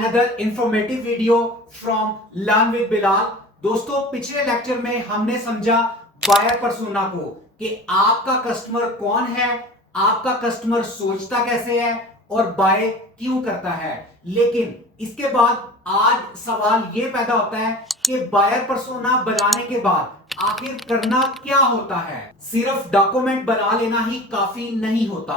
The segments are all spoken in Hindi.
another informative video from Learn with Bilal। दोस्तों पिछले लेक्चर में हमने समझा बायर पर्सोना को कि आपका कस्टमर कौन है, आपका कस्टमर सोचता कैसे है और बाय क्यों करता है। लेकिन इसके बाद आज सवाल यह पैदा होता है कि बायर पर्सोना बनाने के बाद आखिर करना क्या होता है। सिर्फ डॉक्यूमेंट बना लेना ही काफी नहीं होता।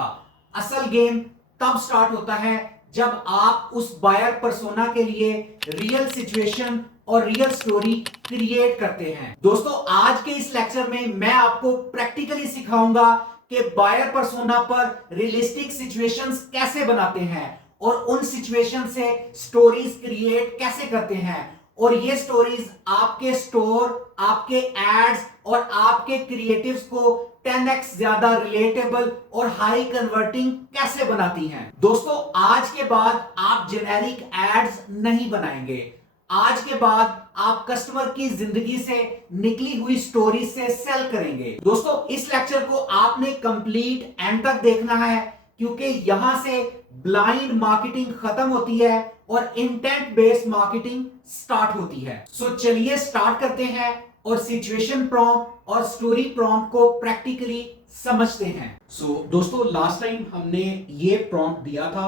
असल गेम तब स्टार्ट होता है जब आप उस बायर पर्सोना के लिए रियल सिचुएशन और रियल स्टोरी क्रिएट करते हैं। दोस्तों आज के इस लेक्चर में मैं आपको प्रैक्टिकली सिखाऊंगा कि बायर पर्सोना पर रियलिस्टिक सिचुएशंस कैसे बनाते हैं और उन सिचुएशन से स्टोरीज क्रिएट कैसे करते हैं और ये स्टोरीज आपके स्टोर, आपके एड्स और आपके क्रिएटिव्स को 10x ज्यादा रिलेटेबल और हाई कन्वर्टिंग कैसे बनाती हैं। दोस्तों आज के बाद आप जेनेरिक एड्स नहीं बनाएंगे। आज के बाद आप कस्टमर की जिंदगी से निकली हुई स्टोरी से सेल करेंगे। दोस्तों इस लेक्चर को आपने कंप्लीट एंड तक देखना है क्योंकि यहां से ब्लाइंड मार्केटिंग खत्म होती है और इंटेंट बेस्ड मार्केटिंग स्टार्ट होती है। सो चलिए स्टार्ट करते हैं और सिचुएशन प्रॉम्प्ट और स्टोरी प्रॉम्प्ट को प्रैक्टिकली समझते हैं। सो दोस्तों लास्ट टाइम हमने ये प्रॉम्प्ट दिया था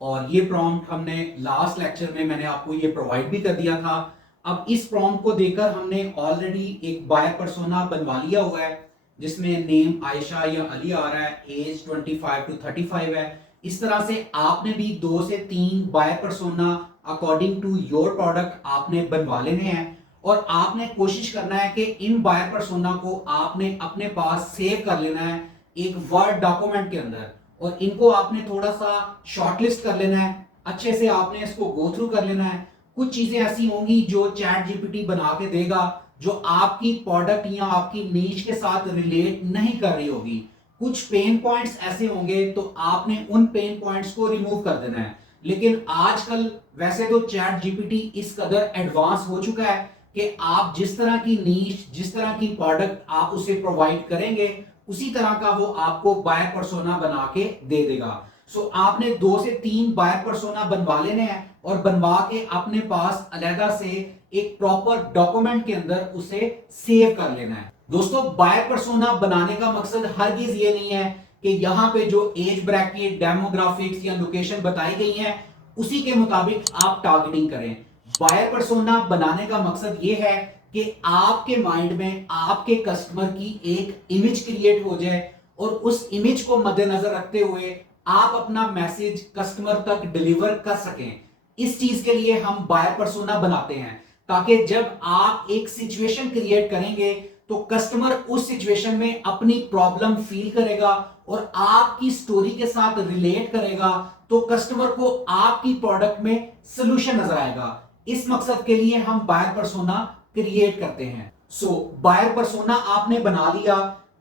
और ये प्रॉम्प्ट हमने लास्ट लेक्चर में मैंने आपको ये प्रोवाइड भी कर दिया था। अब इस प्रॉम्प्ट को देकर हमने ऑलरेडी एक बायर पर्सोना बनवा लिया हुआ है जिसमें नेम आयशा या अली आ रहा है, एज 25 to 35 है। इस तरह से आपने भी 2 से 3 buyer persona according to your product आपने बनवा लेने हैं और आपने कोशिश करना है कि इन बायर पर्सोना को आपने अपने पास सेव कर लेना है एक वर्ड डॉक्यूमेंट के अंदर और इनको आपने थोड़ा सा शॉर्टलिस्ट कर लेना है। अच्छे से आपने इसको गो थ्रू कर लेना है। कुछ चीजें ऐसी होंगी जो चैट जीपीटी बना के देगा जो आपकी प्रोडक्ट या आपकी नीश के साथ रिलेट नहीं कर रही होगी। कुछ पेन पॉइंट्स ऐसे होंगे तो आपने उन पेन पॉइंट्स को रिमूव कर देना है। लेकिन आजकल वैसे तो चैट जीपीटी इस कदर एडवांस हो चुका है कि आप जिस तरह की नीश, जिस तरह की प्रोडक्ट आप उसे प्रोवाइड करेंगे उसी तरह का वो आपको बायर पर्सोना बना के दे देगा। सो आपने 2 से 3 बायर पर्सोना बनवा लेने हैं और बनवा के अपने पास अलग से एक प्रॉपर डॉक्यूमेंट के अंदर उसे सेव कर लेना है। दोस्तों बायर पर्सोना बनाने का मकसद हरगिज ये नहीं है कि यहाँ पे जो एज ब्रैकेट, डेमोग्राफिक्स या लोकेशन बताई गई है उसी के मुताबिक आप टारगेटिंग करें। बायर पर्सोना बनाने का मकसद ये है कि आपके माइंड में आपके कस्टमर की एक इमेज क्रिएट हो जाए और उस इमेज को मद्देनजर रखते हुए आप अपना मैसेज कस्टमर तक डिलीवर कर सकें। इस चीज के लिए हम बायर पर्सोना बनाते हैं ताकि जब आप एक सिचुएशन क्रिएट करेंगे तो कस्टमर उस सिचुएशन में अपनी प्रॉब्लम फील करेगा और आपकी स्टोरी के साथ रिलेट करेगा तो कस्टमर को आपकी प्रोडक्ट में सोल्यूशन नजर आएगा। इस मकसद के लिए हम बायर पर्सोना क्रिएट करते हैं। सो बायर पर्सोना आपने बना लिया।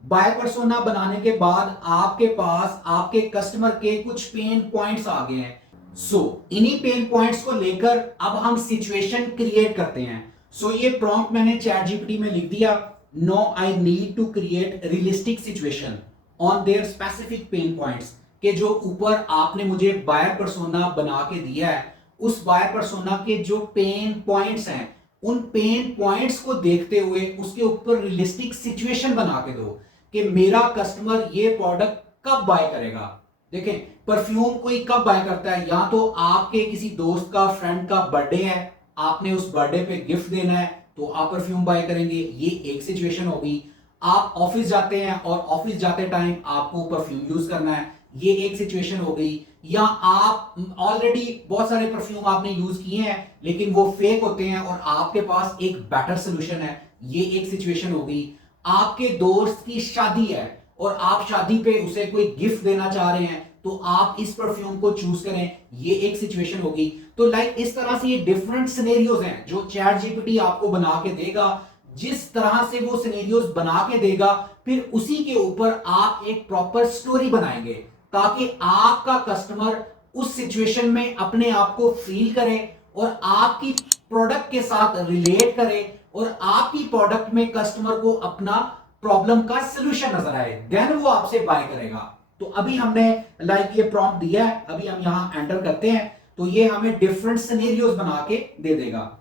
बायर पर्सोना बनाने के बाद आपके पास आपके कस्टमर के कुछ पेन पॉइंट्स आ गए हैं। सो इन्हीं पेन पॉइंट्स को लेकर अब हम सिचुएशन क्रिएट करते हैं। सो ये प्रॉम्प्ट मैंने चैट जीपीटी में लिख दिया। No I need to create realistic situation on their specific pain points के जो ऊपर आपने मुझे बायर पर्सोना बना के दिया है उस बायर पर्सोना के जो पेन पॉइंट्स हैं उन पेन पॉइंट्स को देखते हुए उसके ऊपर रियलिस्टिक सिचुएशन बना के दो कि मेरा कस्टमर ये प्रोडक्ट कब बाय करेगा। देखें परफ्यूम कोई कब बाय करता है, या तो आपके किसी दोस्त का, फ्रेंड का बर्थडे है, आपने उस बर्थडे पे गिफ्ट देना है तो आप परफ्यूम बाय करेंगे, ये एक सिचुएशन होगी। आप ऑफिस जाते हैं और ऑफिस जाते टाइम आपको परफ्यूम यूज करना है, ये एक सिचुएशन हो गई। या आप ऑलरेडी बहुत सारे परफ्यूम आपने यूज किए हैं लेकिन वो फेक होते हैं और आपके पास एक बेटर सोल्यूशन है, ये एक सिचुएशन हो गई। आपके दोस्त की शादी है और आप शादी पे उसे कोई गिफ्ट देना चाह रहे हैं तो आप इस परफ्यूम को चूज करें, ये एक सिचुएशन होगी। तो लाइक इस तरह से ये डिफरेंट सिनेरियोज हैं जो चैट जीपीटी आपको बना के देगा। जिस तरह से वो सिनेरियोज बना के देगा फिर उसी के ऊपर आप एक प्रॉपर स्टोरी बनाएंगे ताकि आपका कस्टमर उस सिचुएशन में अपने आप को फील करे और आपकी प्रोडक्ट के साथ रिलेट करे और आपकी प्रोडक्ट में कस्टमर को अपना प्रॉब्लम का सलूशन नजर आए, देन वो आपसे बाय करेगा। तो अभी हमने लाइक ये प्रॉम्प्ट दिया है, अभी हम यहां एंटर करते हैं। तो ये हमें डिफरेंट सिनेरियोज बना के दे देगा।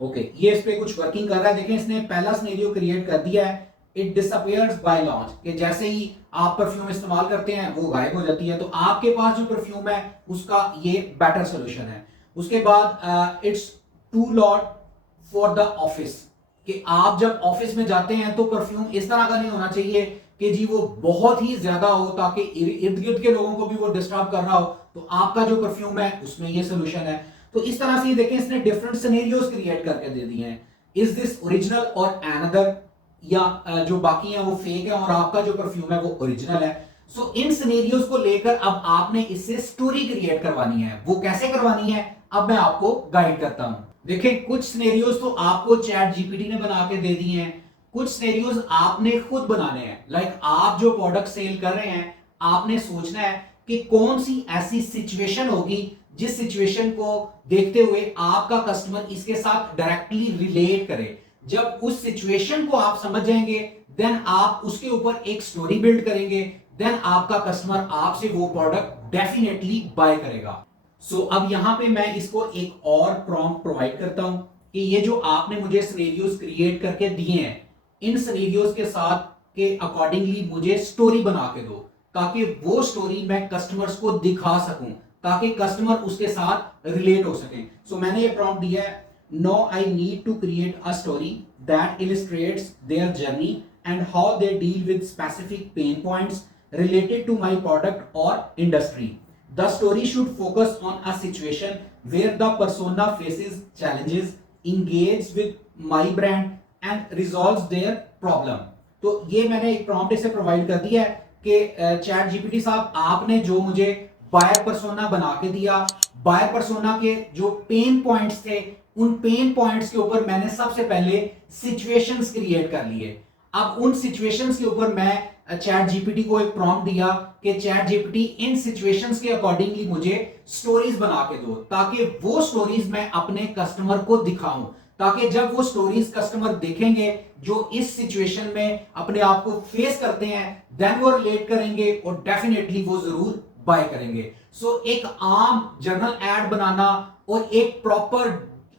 ओके, ये इस पे कुछ वर्किंग कर रहा है। देखें, इसने पहला सिनेरियो क्रिएट कर दिया है, इट डिसअपियर्स बाय लॉन्च, कि जैसे ही आप परफ्यूम इस्तेमाल करते हैं वो गायब हो जाती है। तो आपके पास जो परफ्यूम है उसका ये बेटर सोल्यूशन है। उसके बाद it's too lot for the office, कि आप जब ऑफिस में जाते हैं तो परफ्यूम इस तरह का नहीं होना चाहिए कि जी वो बहुत ही ज्यादा हो ताकि इर्द गिर्द के लोगों को भी वो डिस्टर्ब कर रहा हो। तो आपका जो परफ्यूम है उसमें ये सोल्यूशन है। तो इस तरह से ये देखें, इसने डिफरेंट सिनेरियोज क्रिएट करके दे दिए हैं। इज दिस ओरिजिनल और एनदर, या जो बाकी है वो फेक है और आपका जो परफ्यूम है वो ओरिजिनल है। सो इन सिनेरियोज को लेकर अब आपने इससे स्टोरी क्रिएट करवानी है। वो कैसे करवानी है अब मैं आपको गाइड करता हूं। देखें, कुछ सिनेरियोज तो आपको चैट जीपीटी ने बना के दे दिए हैं, कुछ सिनेरियोज आपने खुद बनाने हैं। लाइक आप जो प्रोडक्ट सेल कर रहे हैं, आपने सोचना है कि कौन सी ऐसी सिचुएशन होगी जिस सिचुएशन को देखते हुए आपका कस्टमर इसके साथ डायरेक्टली रिलेट करे। जब उस सिचुएशन को आप समझ जाएंगे, देन आप उसके ऊपर एक स्टोरी बिल्ड करेंगे, देन आपका कस्टमर आपसे वो प्रोडक्ट डेफिनेटली बाय करेगा। सो अब यहां पे मैं इसको एक और प्रॉम्प्ट प्रोवाइड करता हूं कि ये जो आपने मुझे सिनेरियोज क्रिएट करके दिए हैं, इन सिनेरियोज के साथ के अकॉर्डिंगली मुझे स्टोरी बना के दो, ताकि वो स्टोरी मैं कस्टमर्स को दिखा सकूं, ताकि कस्टमर उसके साथ रिलेट हो सके। सो मैंने ये प्रॉम्प्ट दिया है, no I need to create a story that illustrates their journey and how they deal with specific pain points related to my product or industry. The story should focus on a situation where the persona faces challenges, engages with my brand and resolves their problem. तो ये मैंने एक प्रॉम्प्ट इसे प्रोवाइड कर दिया है कि चैट जीपीटी साहब, आपने जो मुझे बायर पर्सोना बना के दिया, बायर पर्सोना के जो पेन पॉइंट्स थे, उन पेन पॉइंट्स के ऊपर मैंने सबसे पहले सिचुएशंस क्रिएट कर लिए। अब उन सिचुएशंस के ऊपर मैं चैट जीपीटी को एक प्रॉम्प्ट दिया कि चैट जीपीटी इन सिचुएशंस के अकॉर्डिंगली मुझे स्टोरीज बना के दो, ताकि वो स्टोरीज मैं अपने कस्टमर को दिखाऊं, ताकि जब वो स्टोरीज कस्टमर देखेंगे जो इस सिचुएशन में अपने आप को फेस करते हैं, देन वो रिलेट करेंगे और डेफिनेटली वो जरूर बाय करेंगे। सो एक आम जर्नल एड बनाना और एक प्रॉपर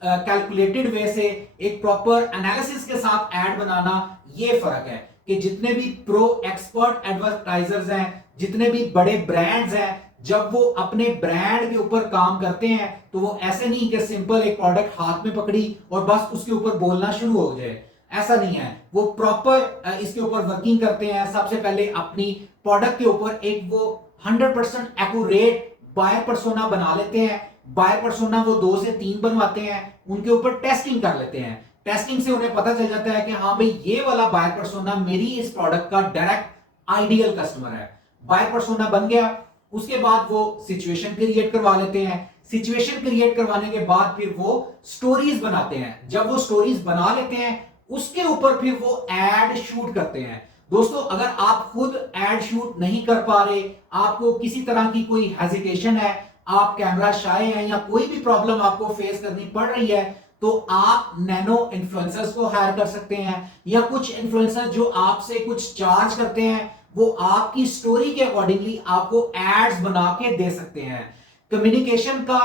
कैलकुलेटेड वे से एक प्रॉपर एनालिसिस के साथ एड बनाना, ये फर्क है कि जितने भी प्रो एक्सपर्ट एडवर्टाइजर्स हैं, जितने भी बड़े ब्रांड्स हैं, जब वो अपने ब्रांड के ऊपर काम करते हैं तो वो ऐसे नहीं कि सिंपल एक प्रोडक्ट हाथ में पकड़ी और बस उसके ऊपर बोलना शुरू हो जाए, ऐसा नहीं है। वो प्रॉपर इसके ऊपर वर्किंग करते हैं। सबसे पहले अपनी प्रोडक्ट के ऊपर एक वो 100% एक्यूरेट बायर पर्सोना बना लेते हैं। बायर पर्सोना वो 2 से 3 बनवाते हैं, उनके ऊपर टेस्टिंग कर लेते हैं। टेस्टिंग से उन्हें पता चल जाता है कि हाँ भाई, ये वाला बायर पर्सोना मेरी इस प्रोडक्ट का डायरेक्ट आइडियल कस्टमर है। बायर पर्सोना बन गया, उसके बाद वो सिचुएशन क्रिएट करवा लेते हैं। सिचुएशन क्रिएट करवाने के बाद फिर वो स्टोरीज बनाते हैं। जब वो स्टोरीज बना लेते हैं, उसके ऊपर फिर वो एड शूट करते हैं। दोस्तों, अगर आप खुद एड शूट नहीं कर पा रहे, आपको किसी तरह की कोई हेजिटेशन है, आप कैमरा शाय हैं या कोई भी प्रॉब्लम आपको फेस करनी पड़ रही है, तो आप नैनो इन्फ्लुएंसर्स को हायर कर सकते हैं, या कुछ इन्फ्लुएंसर जो आपसे कुछ चार्ज करते हैं, वो आपकी स्टोरी के अकॉर्डिंगली आपको एड्स बना के दे सकते हैं। कम्युनिकेशन का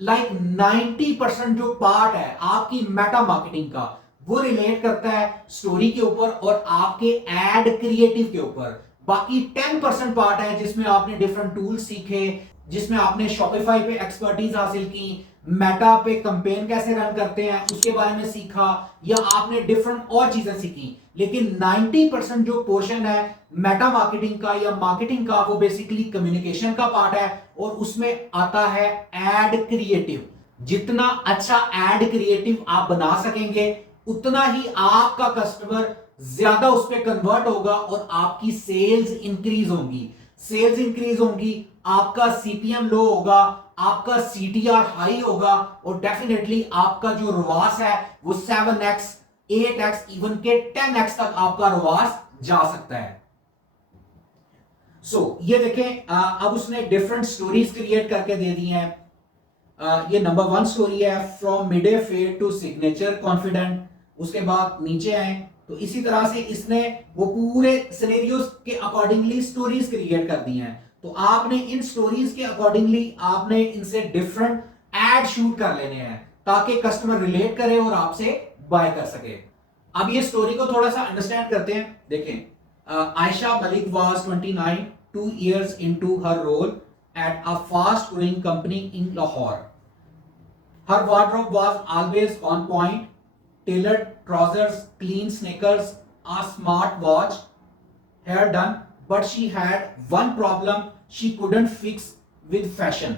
90% जो पार्ट है आपकी मेटा मार्केटिंग का, वो रिलेट करता है स्टोरी के ऊपर और आपके एड क्रिएटिव के ऊपर। बाकी 10% पार्ट है जिसमें आपने डिफरेंट टूल्स सीखे, जिसमें आपने शॉपिफाई पे एक्सपर्टीज हासिल की, मेटा पे कैंपेन कैसे रन करते हैं उसके बारे में सीखा, या आपने डिफरेंट और चीजें सीखी। लेकिन 90% जो पोर्शन है मेटा मार्केटिंग का या मार्केटिंग का, वो बेसिकली कम्युनिकेशन का पार्ट है और उसमें आता है एड क्रिएटिव। जितना अच्छा एड क्रिएटिव आप बना सकेंगे, उतना ही आपका कस्टमर ज्यादा उस पर कन्वर्ट होगा और आपकी सेल्स इंक्रीज होंगी। सेल्स इंक्रीज होंगी, आपका सीपीएम लो होगा, आपका सीटीआर हाई होगा और डेफिनेटली आपका जो रवास है वो 7x, 8x, इवन के 10x तक आपका रवास जा सकता है। ये देखें, अब उसने डिफरेंट स्टोरीज क्रिएट करके दे दी हैं। ये नंबर 1 स्टोरी है, from mid fade to signature confident. उसके बाद नीचे आए तो इसी तरह से इसने वो पूरे सिनेरियोस के अकॉर्डिंगली स्टोरीज क्रिएट कर दी हैं। तो आपने इन स्टोरीज के अकॉर्डिंगली आपने इनसे डिफरेंट एड शूट कर लेने हैं ताकि कस्टमर रिलेट करे और आपसे बाय कर सके। अब ये स्टोरी को थोड़ा सा अंडरस्टैंड करते हैं। देखें, Ayesha Malik was 29, 2 years into her role at a fast growing company in Lahore. Her wardrobe was always on point, tailored trousers, clean sneakers, a smart watch, hair done, but she had one problem she couldn't fix with fashion.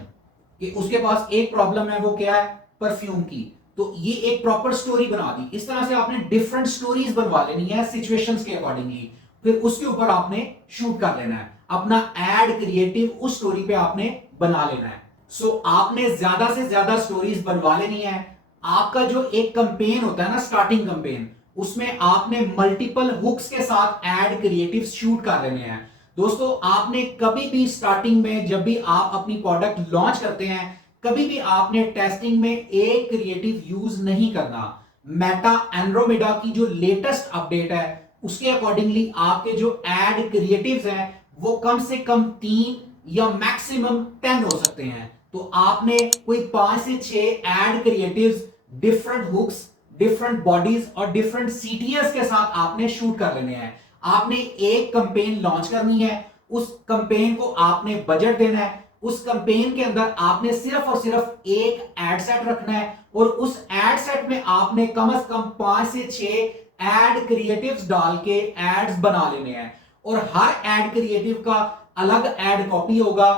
कि उसके पास एक प्रॉब्लम है, वो क्या है? परफ्यूम की। तो ये एक प्रॉपर स्टोरी बना दी। इस तरह से आपने डिफरेंट स्टोरीज बनवा लेनी है सिचुएशंस के अकॉर्डिंगली, फिर उसके ऊपर आपने शूट कर लेना है, अपना एड क्रिएटिव उस स्टोरी पे आपने बना लेना है। सो आपने ज्यादा से ज्यादा स्टोरीज बनवा लेनी है। आपका जो एक कंपेन होता है ना, स्टार्टिंग कंपेन, उसमें आपने मल्टीपल हुक्स के साथ एड क्रिएटिव शूट कर लेने हैं। दोस्तों, आपने कभी भी स्टार्टिंग में जब भी आप अपनी प्रोडक्ट लॉन्च करते हैं, कभी भी आपने टेस्टिंग में एक क्रिएटिव यूज नहीं करना। मेटा एंड्रोमेडा की जो लेटेस्ट अपडेट है उसके अकॉर्डिंगली आपके जो एड क्रिएटिव्स हैं वो कम से कम 3 या मैक्सिमम 10 हो सकते हैं। तो आपने कोई 5 से 6 ad creatives different hooks, different bodies और डिफरेंट सीटीएस के साथ आपने शूट कर लेने हैं। आपने एक कंपेन लॉन्च करनी है, उस कंपेन को आपने बजट देना है, उस कंपेन के अंदर आपने सिर्फ और सिर्फ एक एड सेट रखना है और उस एड सेट में आपने कम से कम 5 से 6 एड क्रिएटिव्स डाल के एड्स बना लेने हैं और हर एड क्रिएटिव का अलग एड कॉपी होगा।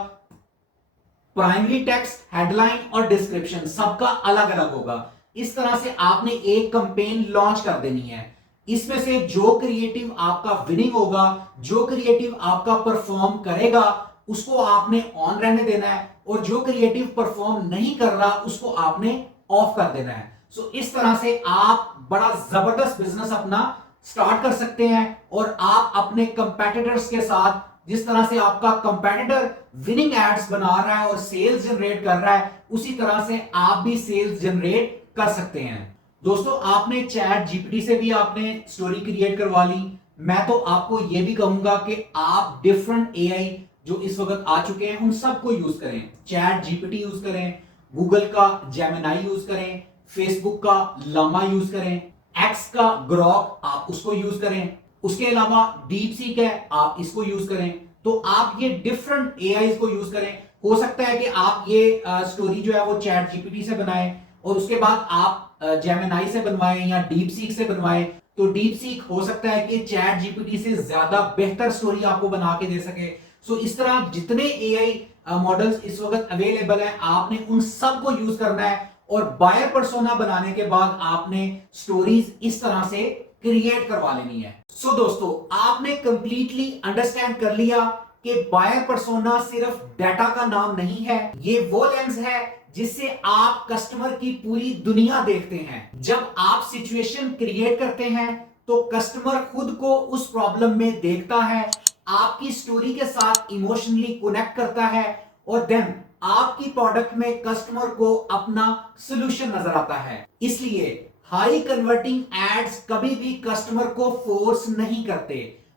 प्राइमरी टेक्स्ट, हेडलाइन और डिस्क्रिप्शन सबका अलग अलग होगा। इस तरह से आपने एक कंपेन लॉन्च कर देनी है। इसमें से जो क्रिएटिव आपका विनिंग होगा, जो क्रिएटिव आपका परफॉर्म करेगा, उसको आपने ऑन रहने देना है और जो क्रिएटिव परफॉर्म नहीं कर रहा उसको आपने ऑफ कर देना है। सो इस तरह से आप बड़ा जबरदस्त बिजनेस अपना स्टार्ट कर सकते हैं और आप अपने कंपेटिटर्स के साथ, जिस तरह से आपका कंपेटिटर विनिंग एड्स बना रहा है और सेल्स जनरेट कर रहा है, उसी तरह से आप भी सेल्स जनरेट कर सकते हैं। दोस्तों, आपने चैट जीपीटी से भी आपने स्टोरी क्रिएट करवा ली। मैं तो आपको यह भी कहूंगा कि आप डिफरेंट एआई जो इस वक्त आ चुके हैं उन सबको यूज करें। चैट जीपीटी यूज करें, गूगल का जेमिनाई यूज करें, फेसबुक का लामा यूज करें, एक्स का ग्रॉक आप उसको यूज करें, उसके अलावा डीप सीक है आप इसको यूज करें। तो आप ये डिफरेंट एआई को यूज करें। हो सकता है कि आप ये स्टोरी जो है वो चैट जीपीटी से बनाएं और उसके बाद आप जेमिनाई से बनवाएं या डीप सीक से बनवाएं। तो डीप सीक हो सकता है कि चैट जीपीटी से ज्यादा बेहतर स्टोरी आपको बना के दे सके। सो इस तरह जितने एआई मॉडल्स इस वक्त अवेलेबल हैं, आपने उन सब को यूज करना है और बायर पर्सोना बनाने के बाद आपने स्टोरीज इस तरह से क्रिएट करवा लेनी है। सो दोस्तों, आपने कंप्लीटली अंडरस्टैंड कर लिया कि बायर पर्सोना सिर्फ डाटा का नाम नहीं है, ये वो लेंस है जिससे आप कस्टमर की पूरी दुनिया देखते हैं। जब आप सिचुएशन क्रिएट करते हैं तो कस्टमर खुद को उस प्रॉब्लम में देखता है, आपकी स्टोरी के साथ इमोशनली कनेक्ट करता है और देन आपकी प्रोडक्ट में कस्टमर को अपना सॉल्यूशन नजर आता है। इसलिए हाई कन्वर्टिंग एड्स कभी भी कस्टमर को फोर्स नहीं करते,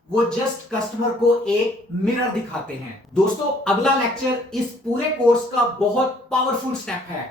वो जस्ट कस्टमर को एक मिरर दिखाते हैं। दोस्तों, अगला लेक्चर इस पूरे कोर्स का बहुत पावरफुल स्टेप है।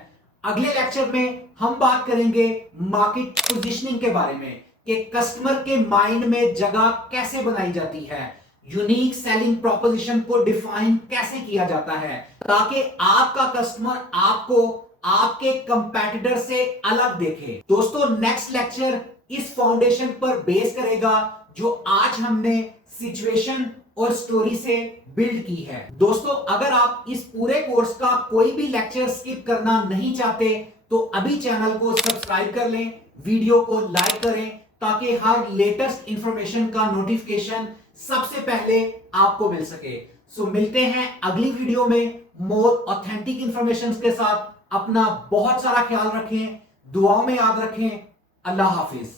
अगले लेक्चर में हम बात करेंगे मार्केट पोजीशनिंग के बारे में कि कस्टमर के माइंड में जगह कैसे बनाई जाती है, यूनिक सेलिंग प्रोपोजिशन को डिफाइन कैसे किया जाता है ताकि आपका कस्टमर आपको आपके कंपेटिटर से अलग देखे। दोस्तों, नेक्स्ट लेक्चर इस फाउंडेशन पर बेस करेगा जो आज हमने सिचुएशन और स्टोरी से बिल्ड की है। दोस्तों, अगर आप इस पूरे कोर्स का कोई भी लेक्चर स्किप करना नहीं चाहते तो अभी चैनल को सब्सक्राइब कर लें, वीडियो को लाइक करें ताकि हर लेटेस्ट इंफॉर्मेशन का नोटिफिकेशन सबसे पहले आपको मिल सके। सो मिलते हैं अगली वीडियो में मोर ऑथेंटिक इंफॉर्मेशन के साथ। अपना बहुत सारा ख्याल रखें, दुआओं में याद रखें। अल्लाह हाफिज।